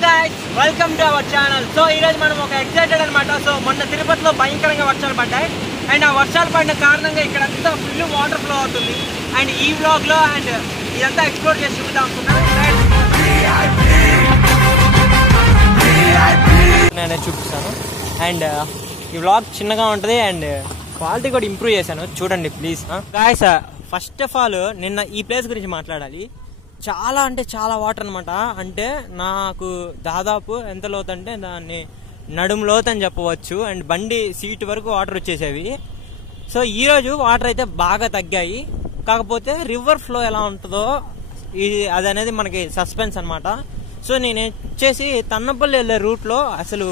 guys, welcome to our channel. So ee roju manam oka excited anamata. So monna Tirupatilo bhayankaranga varshalu paddayi and aa varshalu padina kaarananga ikkadantha full water flow avutundi and ee vlog lo and idantha explore chesi chuddam anukunnanu. nene chupistanu and ee vlog chinnaga untadi and quality kuda improve chesanu chudandi please. Guys, first of all ninna ee place gurinchi maatladali. చాలా అంటే చాలా water అనమాట. అంటే నాకు దాదాపు ఎంత లోతు అంటే దాన్ని నడుము లోతు అని చెప్పవచ్చు. అండ్ బండి సీట్ వరకు వాటర్ వచ్చేసేవి. సో ఈరోజు వాటర్ అయితే బాగా తగ్గాయి. కాకపోతే రివర్ ఫ్లో ఎలా ఉంటుందో అది అనేది మనకి సస్పెన్స్ అనమాట. సో నేను వచ్చేసి తన్నపల్లి వెళ్ళే రూట్లో అసలు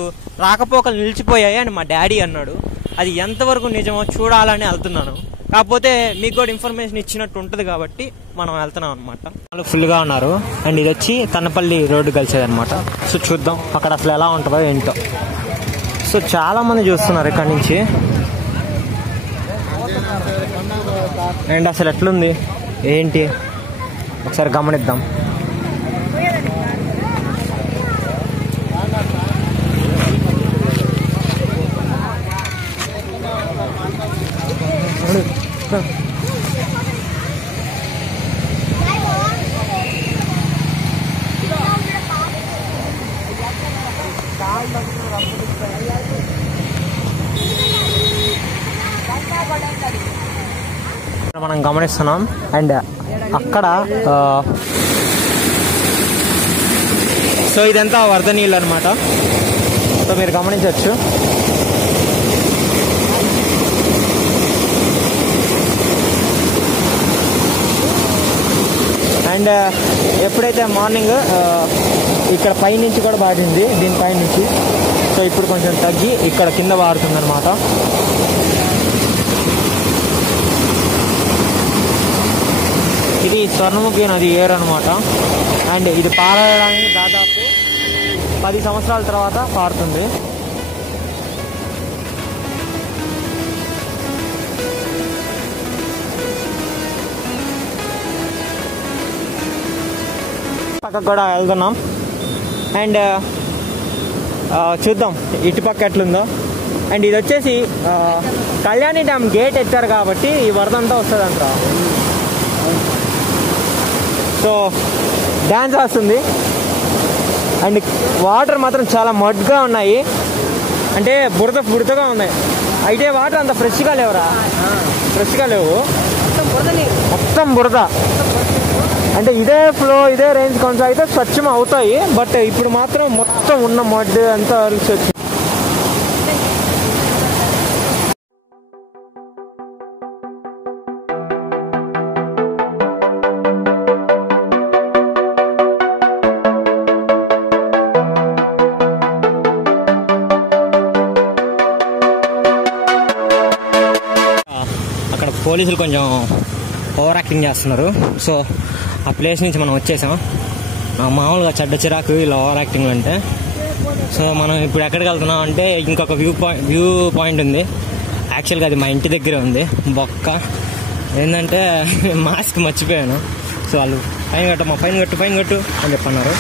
రాకపోకలు నిలిచిపోయాయి అని మా డాడీ అన్నాడు. అది ఎంతవరకు నిజమో చూడాలని వెళ్తున్నాను. కాకపోతే మీకు కూడా ఇన్ఫర్మేషన్ ఇచ్చినట్టు ఉంటుంది కాబట్టి మనం వెళ్తున్నాం అనమాట. వాళ్ళు ఫుల్గా ఉన్నారు అండ్ ఇది వచ్చి తన్నపల్లి రోడ్డు కలిసేది అనమాట. సో చూద్దాం అక్కడ అసలు ఎలా ఉంటుందో ఏంటో. సో చాలా మంది చూస్తున్నారు ఇక్కడ నుంచి అండ్ అసలు ఎట్లుంది ఏంటి ఒకసారి గమనిద్దాం. మనం గమనిస్తున్నాం అండ్ అక్కడ సో ఇదంతా వరద నీళ్ళు అనమాట. సో మీరు గమనించవచ్చు. అండ్ ఎప్పుడైతే మార్నింగ్ ఇక్కడ పైనుంచి కూడా బాధింది దీనిపై నుంచి. సో ఇప్పుడు కొంచెం తగ్గి ఇక్కడ కింద బారుతుంది అనమాట. ఇది స్వర్ణముఖి నది ఏరు అనమాట. అండ్ ఇది పారడానికి దాదాపు 10 సంవత్సరాల తర్వాత పారుతుంది. పక్కకు కూడా వెళ్తున్నాం అండ్ చూద్దాం ఇటుపక్క ఎట్లుందో. అండ్ ఇది వచ్చేసి కళ్యాణి డ్యామ్ గేట్ ఎత్తారు కాబట్టి ఈ వరద అంతా వస్తుంది అంట. సో డ్యాన్స్ వస్తుంది అండ్ వాటర్ మాత్రం చాలా మడ్గా ఉన్నాయి. అంటే బురదగా ఉన్నాయి. అయితే వాటర్ అంత ఫ్రెష్గా లేవురా, ఫ్రెష్గా లేవు, మొత్తం బురద. అంటే ఇదే ఫ్లో ఇదే రేంజ్ కొనసాగితే స్వచ్ఛం అవుతాయి. బట్ ఇప్పుడు మాత్రం మొత్తం ఉన్న మడ్ అంతా వచ్చింది. అక్కడ పోలీసులు కొంచెం ఓవర్ యాక్టింగ్ చేస్తున్నారు. సో ఆ ప్లేస్ నుంచి మనం వచ్చేసాం. మామూలుగా చెడ్డ చిరాకు ఇలా ఓవర్ యాక్టింగ్ అంటే. సో మనం ఇప్పుడు ఎక్కడికి వెళ్తున్నాం అంటే ఇంకొక వ్యూ పాయింట్ ఉంది. యాక్చువల్గా అది మా ఇంటి దగ్గర ఉంది. బొక్క ఏంటంటే మాస్క్ మర్చిపోయాను. సో వాళ్ళు ఫైన్ కట్టు అని చెప్పన్నారు.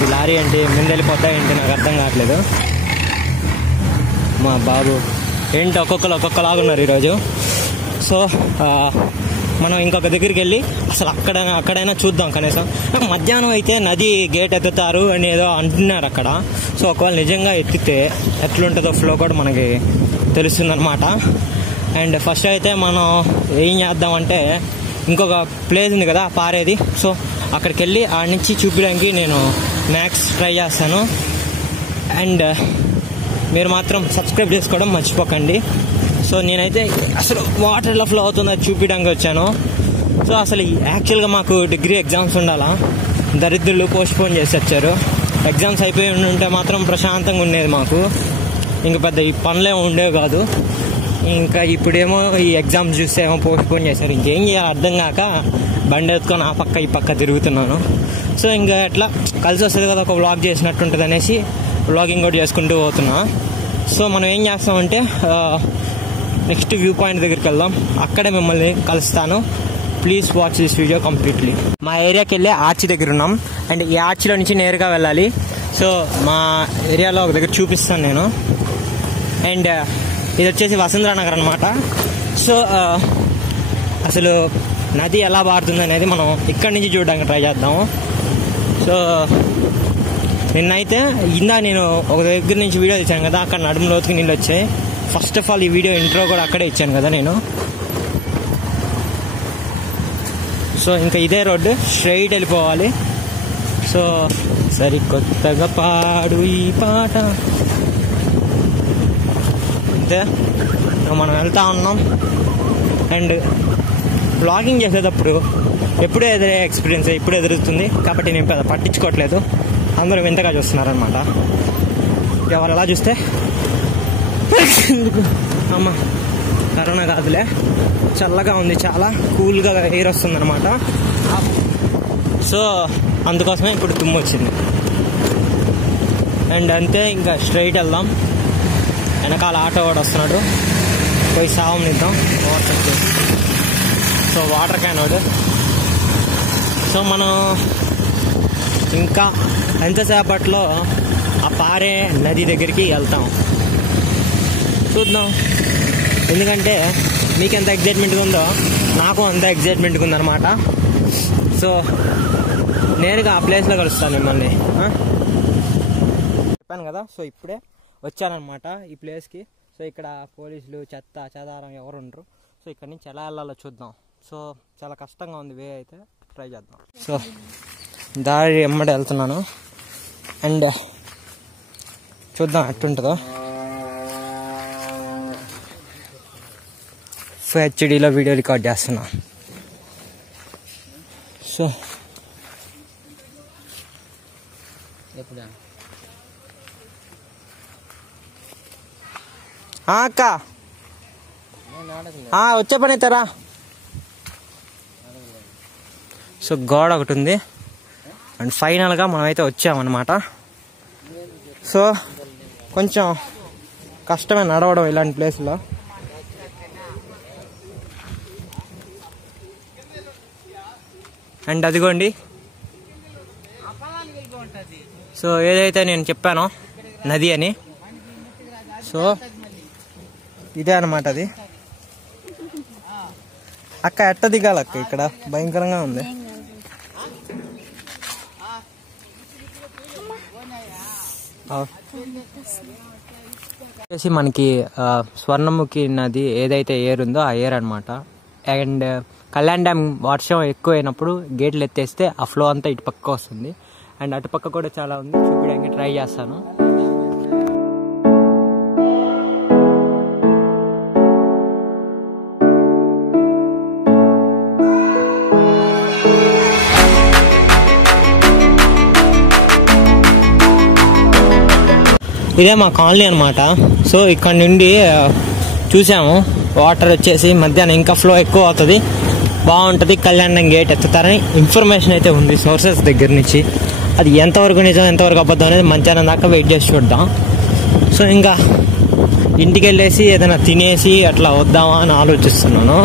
ఈ లారీ ఏంటి ముందు వెళ్ళిపోతా ఏంటి నాకు అర్థం కావట్లేదు. మా బాబు ఏంటి ఒక్కొక్కలాగున్నారు ఈరోజు. సో మనం ఇంకొక దగ్గరికి వెళ్ళి అసలు అక్కడైనా చూద్దాం కనీసం. మధ్యాహ్నం అయితే నది గేట్ ఎత్తుతారు అని ఏదో అంటున్నారు అక్కడ. సో ఒకవేళ నిజంగా ఎత్తితే ఎట్లుంటుందో ఫ్లో కూడా మనకి తెలుస్తుందన్నమాట. అండ్ ఫస్ట్ అయితే మనం ఏం చేద్దామంటే ఇంకొక ప్లేస్ ఉంది కదా పారేది. సో అక్కడికి వెళ్ళి ఆడ నుంచి చూపించడానికి నేను మ్యాక్స్ ట్రై చేస్తాను. అండ్ మీరు మాత్రం సబ్స్క్రైబ్ చేసుకోవడం మర్చిపోకండి. సో నేనైతే అసలు వాటర్ ఎలా ఫ్లో అవుతుందో చూపించడానికి వచ్చాను. సో అసలు యాక్చువల్గా మాకు డిగ్రీ ఎగ్జామ్స్ ఉండాలా, దరిద్రులు పోస్ట్పోన్ చేసి వచ్చారు. ఎగ్జామ్స్ అయిపోయి ఉంటే మాత్రం ప్రశాంతంగా ఉండేది మాకు. ఇంక పెద్ద ఈ పనులే ఉండేవి కాదు. ఇంకా ఇప్పుడేమో ఈ ఎగ్జామ్స్ చూస్తే ఏమో పోస్ట్పోన్ చేశారు. ఇంకేం చేయాలి అర్థం కాక బండి ఎత్తుకొని ఆ పక్క ఈ పక్క తిరుగుతున్నాను. సో ఇంకా ఎట్లా కలిసి వస్తుంది కదా, ఒక వ్లాగ్ చేసినట్టు ఉంటుంది అనేసి వ్లాగింగ్ కూడా చేసుకుంటూ పోతున్నా. సో మనం ఏం చేస్తామంటే నెక్స్ట్ వ్యూ పాయింట్ దగ్గరికి వెళ్దాం. అక్కడే మిమ్మల్ని కలుస్తాను. Please watch this video completely. మా ఏరియాకి వెళ్ళి ఆర్చి దగ్గర ఉన్నాం. అండ్ ఈ ఆర్చిలో నుంచి నేరుగా వెళ్ళాలి. సో మా ఏరియాలో ఒక దగ్గర చూపిస్తాను నేను. అండ్ ఇది వచ్చేసి వసుంధరా నగర్ అనమాట. సో అసలు నది ఎలా పారుతుంది అనేది మనం ఇక్కడి నుంచి చూడడానికి ట్రై చేద్దాము. సో నిన్నైతే నేను ఒక దగ్గర నుంచి వీడియో ఇచ్చాను కదా, అక్కడ నడుము లోతుకి నీళ్ళు వచ్చాయి. ఫస్ట్ ఆఫ్ ఆల్ ఈ వీడియో ఇంట్రో కూడా అక్కడే ఇచ్చాను కదా నేను. సో ఇంకా ఇదే రోడ్డు స్ట్రైట్ వెళ్ళిపోవాలి. సో సరికొత్తగా పాడు ఈ పాట అంతే. మనం వెళ్తా ఉన్నాం. అండ్ బ్లాగింగ్ చేసేటప్పుడు ఎప్పుడూ ఎదురే ఎక్స్పీరియన్స్ ఎప్పుడు ఎదురుతుంది కాబట్టి నేను పెద్ద పట్టించుకోవట్లేదు. అందరూ వింతగా చూస్తున్నారనమాట. ఎవరు ఎలా చూస్తే అమ్మ కరోనా కాదులే, చల్లగా ఉంది, చాలా కూల్గా ఎయిర్ వస్తుంది అనమాట. సో అందుకోసమే ఇప్పుడు తుమ్ము వచ్చింది. అండ్ అంతే, ఇంకా స్ట్రైట్ వెళ్దాం. వెనకాల ఆటో వాడు వస్తున్నాడు, పోయి సావం నిద్దాం. సో వాటర్ క్యాన్ వాడు. సో మనం ఇంకా ఎంతసేపట్లో ఆ పారే నది దగ్గరికి వెళ్తాం, చూద్దాం. ఎందుకంటే మీకు ఎంత ఎగ్జైట్మెంట్గా ఉందో నాకు అంత ఎగ్జైట్మెంట్గా ఉందన్నమాట. సో నేరుగా ఆ ప్లేస్లో కలుస్తాను మిమ్మల్ని. చెప్పాను కదా, సో ఇప్పుడే వచ్చానమాట ఈ ప్లేస్కి. సో ఇక్కడ పోలీసులు చెత్త చెదారం ఎవరు ఉండరు. సో ఇక్కడ నుంచి ఎలా వెళ్ళాలో చూద్దాం. సో చాలా కష్టంగా ఉంది వే, అయితే ట్రై చేద్దాం. సో దారి ఎమ్మడి వెళ్తున్నాను. అండ్ చూద్దాం ఎట్టుంటుందో. హెచ్డీలో వీడియో రికార్డ్ చేస్తున్నా. సో అక్క వచ్చే పని అవుతారా. సో గోడ ఒకటి ఉంది. అండ్ ఫైనల్గా మనమైతే వచ్చామన్నమాట. సో కొంచెం కష్టమే నడవడం ఇలాంటి ప్లేస్లో. అండ్ అదిగోండి, సో ఏదైతే నేను చెప్పానో నది అని, సో ఇదే అన్నమాట అది. అక్క ఎట్ట దిగాలక్క, ఇక్కడ భయంకరంగా ఉంది. వచ్చేసి మనకి స్వర్ణముఖి నది ఏదైతే ఏర్ ఉందో ఆ ఏర్ అనమాట. అండ్ కళ్యాణ్ డ్యామ్ వర్షం ఎక్కువైనప్పుడు గేట్లు ఎత్తేస్తే ఆ ఫ్లో అంతా ఇటు పక్క వస్తుంది. అండ్ అటుపక్క కూడా చాలా ఉంది, చూపించడానికి ట్రై చేస్తాను. ఇదే మా కాలనీ అనమాట. సో ఇక్కడ నుండి చూసాము వాటర్ వచ్చేసి మధ్యాహ్నం ఇంకా ఫ్లో ఎక్కువ అవుతుంది, బాగుంటుంది, కళ్యాణం గేట్ ఎత్తుతారని ఇన్ఫర్మేషన్ అయితే ఉంది సోర్సెస్ దగ్గర నుంచి. అది ఎంతవరకు నిజం ఎంతవరకు అబద్ధం అనేది మధ్యాహ్నం దాకా వెయిట్ చేసి చూద్దాం. సో ఇంకా ఇంటికి వెళ్ళేసి ఏదైనా తినేసి అట్లా వద్దామా అని ఆలోచిస్తున్నాను.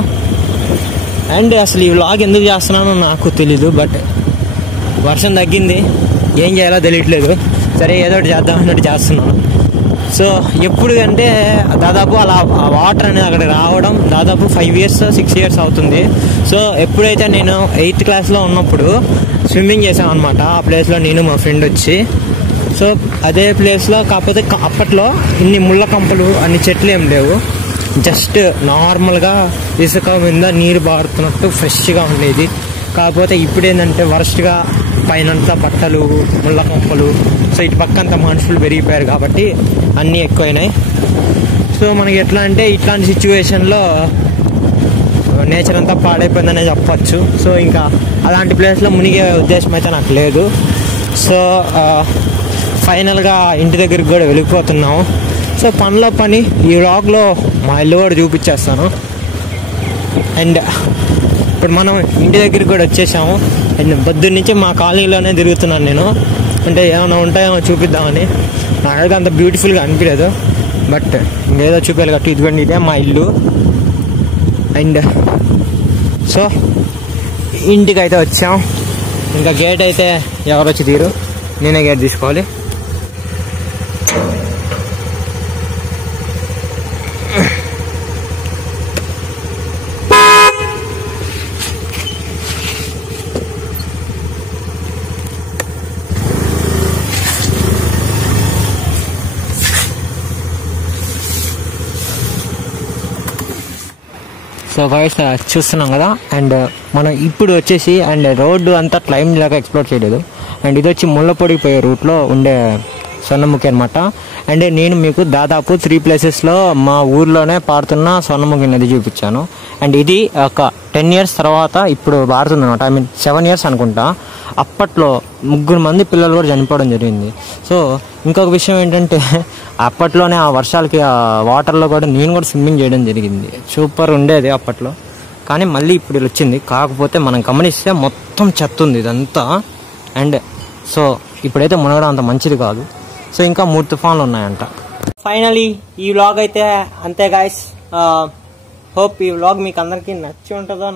అండ్ అసలు ఈ వ్లాగ్ ఎందుకు చేస్తున్నానో నాకు తెలీదు, బట్ వర్షం తగ్గింది, ఏం చేయాలో తెలియట్లేదు. సరే ఏదో ఒకటి చేద్దాం అన్నట్టు చేస్తున్నాను. సో ఎప్పుడు అంటే దాదాపు అలా వాటర్ అనేది అక్కడ రావడం దాదాపు 5 years 6 years అవుతుంది. సో ఎప్పుడైతే నేను 8th క్లాస్లో ఉన్నప్పుడు స్విమ్మింగ్ చేసాం అనమాట ఆ ప్లేస్లో, నేను మా ఫ్రెండ్ వచ్చి. సో అదే ప్లేస్లో, కాకపోతే అప్పట్లో ఇన్ని ముళ్ళ కంపలు అన్ని చెట్లు ఏం లేవు, జస్ట్ నార్మల్గా ఇసుక మీద నీరు బారుతున్నట్టు ఫ్రెష్గా ఉండేది. కాకపోతే ఇప్పుడు ఏంటంటే వరస్ట్గా పైనంతా బట్టలు ముళ్ళ కంపలు. సో ఇటు పక్కంతా మనుషులు పెరిగిపోయారు కాబట్టి అన్నీ ఎక్కువైనాయి. సో మనకి ఎట్లా అంటే ఇట్లాంటి సిచ్యువేషన్లో నేచర్ అంతా పాడైపోయిందనే చెప్పచ్చు. సో ఇంకా అలాంటి ప్లేస్లో మునిగే ఉద్దేశం అయితే నాకు లేదు. సో ఫైనల్గా ఇంటి దగ్గరికి కూడా వెళ్ళిపోతున్నాము. సో పనిలో పని ఈ వ్లాగ్లో మా ఇల్లు కూడా చూపించేస్తాను. అండ్ ఇప్పుడు మనం ఇంటి దగ్గరికి కూడా వచ్చేసాము. అండ్ పొద్దున్న నుంచి మా కాలనీలోనే తిరుగుతున్నాను నేను, అంటే ఏమైనా ఉంటాయేమో చూపిద్దామని. నాకైతే అంత బ్యూటిఫుల్గా అనిపించలేదు, బట్ ఇంకేదో చూపించాలి కాబట్టి ఇదిగోండి ఇదే మా ఇల్లు. అండ్ సో ఇంటికి అయితే వచ్చాం. ఇంకా గేట్ అయితే ఎవరు వచ్చి తీరు, నేనే గేట్ తీసుకోవాలి. సో గైస్ చూస్తున్నాం కదా. అండ్ మనం ఇప్పుడు వచ్చేసి అండ్ రోడ్డు అంతా క్లైమ్ లాగా ఎక్స్ప్లోర్ చేయలేదు. అండ్ ఇది వచ్చి ముళ్ళపొడికి పోయే రూట్లో ఉండే స్వర్ణముఖి అనమాట. అండ్ నేను మీకు దాదాపు 3 ప్లేసెస్లో మా ఊర్లోనే పారుతున్న స్వర్ణముఖి నది చూపించాను. అండ్ ఇది ఒక 10 years తర్వాత ఇప్పుడు పారుతుంది అనమాట. 7 years అనుకుంటా. అప్పట్లో 3 మంది పిల్లలు కూడా చనిపోవడం జరిగింది. సో ఇంకొక విషయం ఏంటంటే అప్పట్లోనే ఆ వర్షాలకి ఆ వాటర్లో కూడా నేను కూడా స్విమ్మింగ్ చేయడం జరిగింది. సూపర్ ఉండేది అప్పట్లో. కానీ మళ్ళీ ఇప్పుడు ఇలా వచ్చింది. కాకపోతే మనం గమనిస్తే మొత్తం చెత్త ఉంది ఇదంతా. అండ్ సో ఇప్పుడైతే మునగడం అంత మంచిది కాదు. సో ఇంకా 3 తుఫాన్లు ఉన్నాయంట. ఫైనలీ ఈ వ్లాగ్ అయితే అంతే గాయస్. హోప్ ఈ వ్లాగ్ మీకు అందరికీ నచ్చి ఉంటుందో.